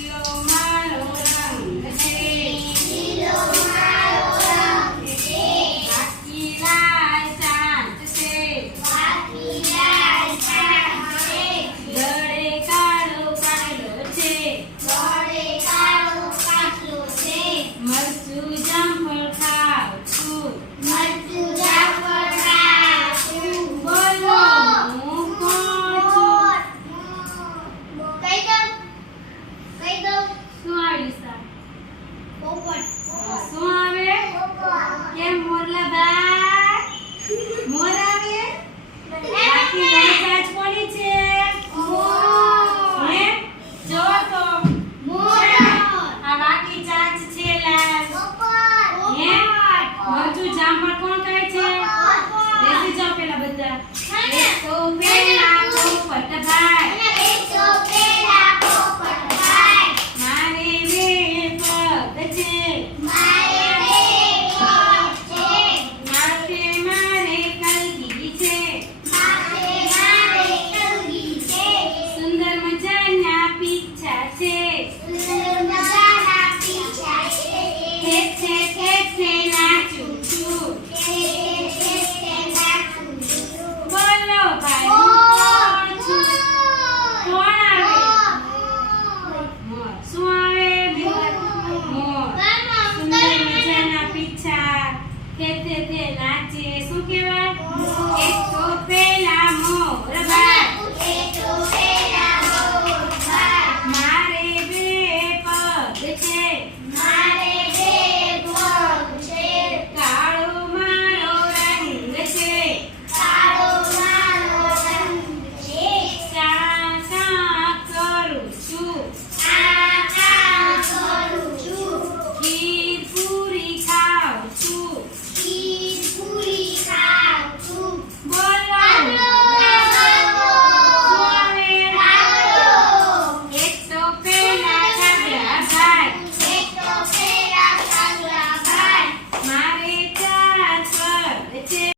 Dios malo, dame un deseo. તે તે તે નાચે શું કે